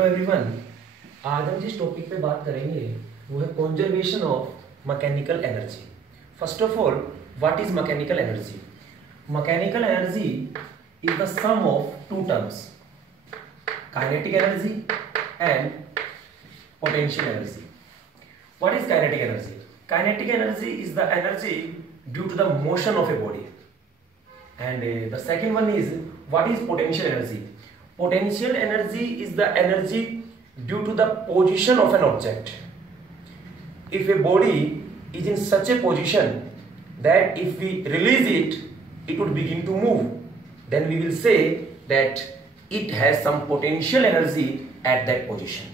Hello everyone. आज हम जिस टॉपिक पे बात करेंगे वो है conservation of mechanical energy. First of all, what is mechanical energy? Mechanical energy is the sum of two terms, kinetic energy and potential energy. What is kinetic energy? Kinetic energy is the energy due to the motion of a body, and the second one is what is potential energy? Potential energy is the energy due to the position of an object. If a body is in such a position that if we release it, it would begin to move, then we will say that it has some potential energy at that position.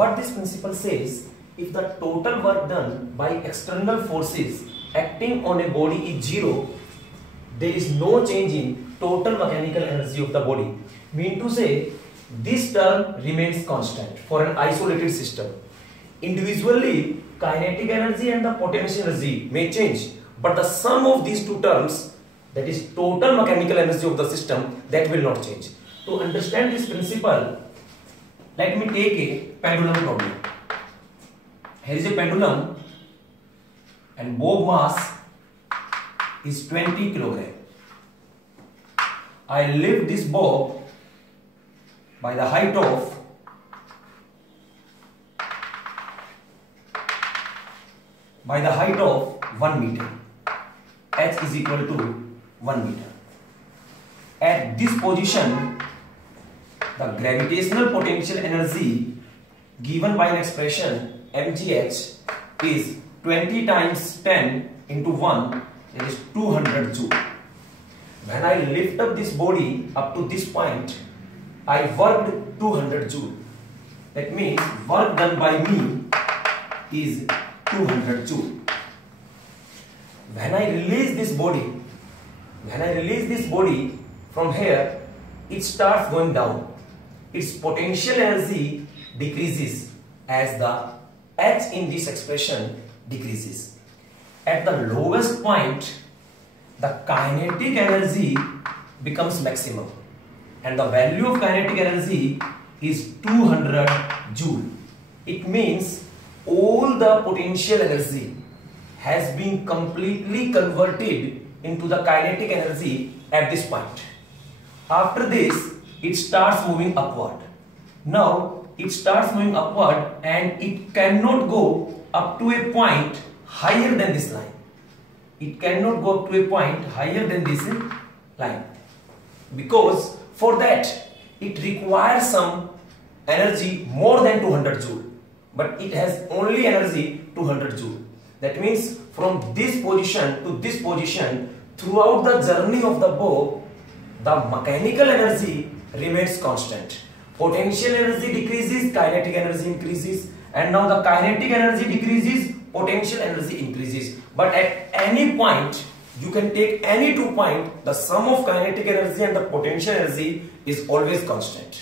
What this principle says, if the total work done by external forces acting on a body is zero, there is no change in total mechanical energy of the body. Mean to say, this term remains constant for an isolated system. Individually, kinetic energy and the potential energy may change, but the sum of these two terms, that is total mechanical energy of the system, that will not change. To understand this principle, let me take a pendulum problem. Here is a pendulum and bob mass is 20 kilogram. I lift this bob by the height of 1 meter. H is equal to 1 meter. At this position, the gravitational potential energy given by an expression mgh is 20 times 10 into 1, that is 200 joule. When I lift up this body up to this point, I worked 200 joule. That means work done by me is 200 joule. When I release this body from here, it starts going down. Its potential energy decreases as the H in this expression decreases. At the lowest point, the kinetic energy becomes maximum, and the value of kinetic energy is 200 joule. It means all the potential energy has been completely converted into the kinetic energy at this point. After this, it starts moving upward. Now it starts moving upward and it cannot go up to a point higher than this line. It cannot go up to a point higher than this line, because for that it requires some energy more than 200 joule, but it has only energy 200 joule. That means from this position to this position, throughout the journey of the bob, the mechanical energy remains constant. Potential energy decreases, kinetic energy increases, and now the kinetic energy decreases, potential energy increases. But at any point, you can take any 2 points, the sum of kinetic energy and the potential energy is always constant.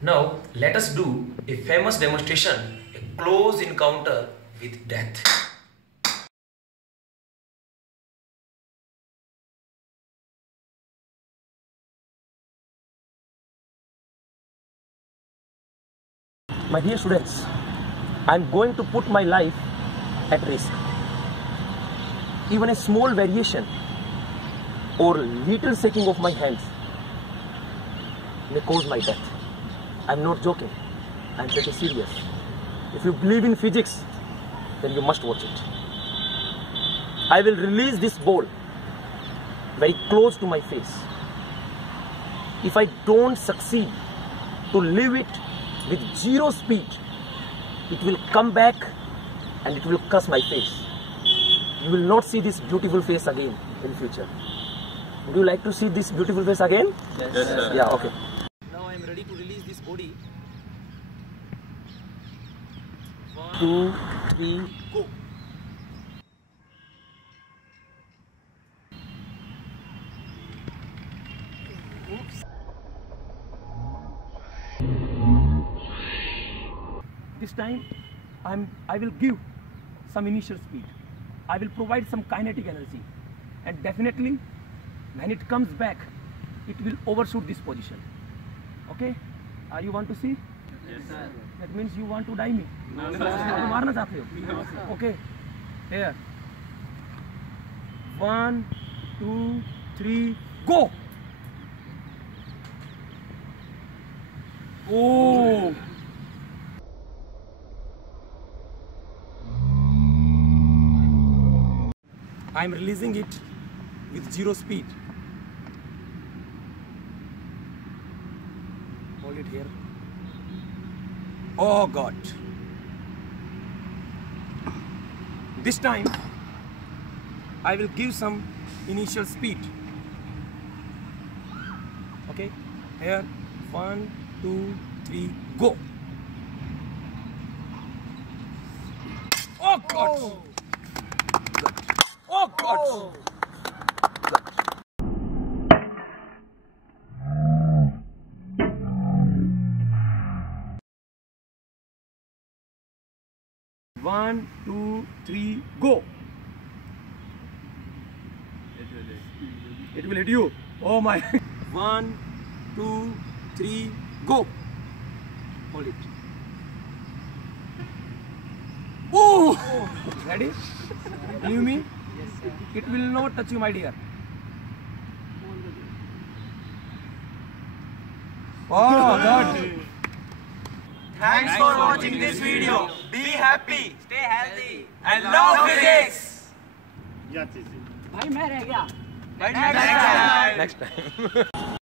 Now let us do a famous demonstration, a close encounter with death. My dear students, I am going to put my life at risk. Even a small variation or little shaking of my hands may cause my death. I am not joking. I am pretty serious. If you believe in physics, then you must watch it. I will release this ball very close to my face. If I don't succeed to leave it with zero speed, it will come back and it will crush my face. You will not see this beautiful face again in future. Would you like to see this beautiful face again? Yes, sir. Yeah, okay. Now I am ready to release this body. 1, 2, 3, go. Oops. This time I will give some initial speed. I will provide some kinetic energy, and definitely when it comes back, it will overshoot this position. Okay, Are you want to see? Yes, sir. That means you want to die me. No, sir. तो मारना चाहते हो? No, sir. Okay. Here. 1, 2, 3, go. Oh. I'm releasing it with 0 speed. Hold it here. Oh God. This time I will give some initial speed. Okay, here 1, 2, 3, go. Oh God. Oh God. One, 2, 3, go. It will hit you. Oh my. 1, 2, 3, go. Hold it. Oh! Ready? Believe me? Yes, sir. It will not touch you, my dear. Oh God. Thanks for watching this video. Be happy, stay healthy, and love physics. Yeah, Chichi. भाई मैं रह गया Next time.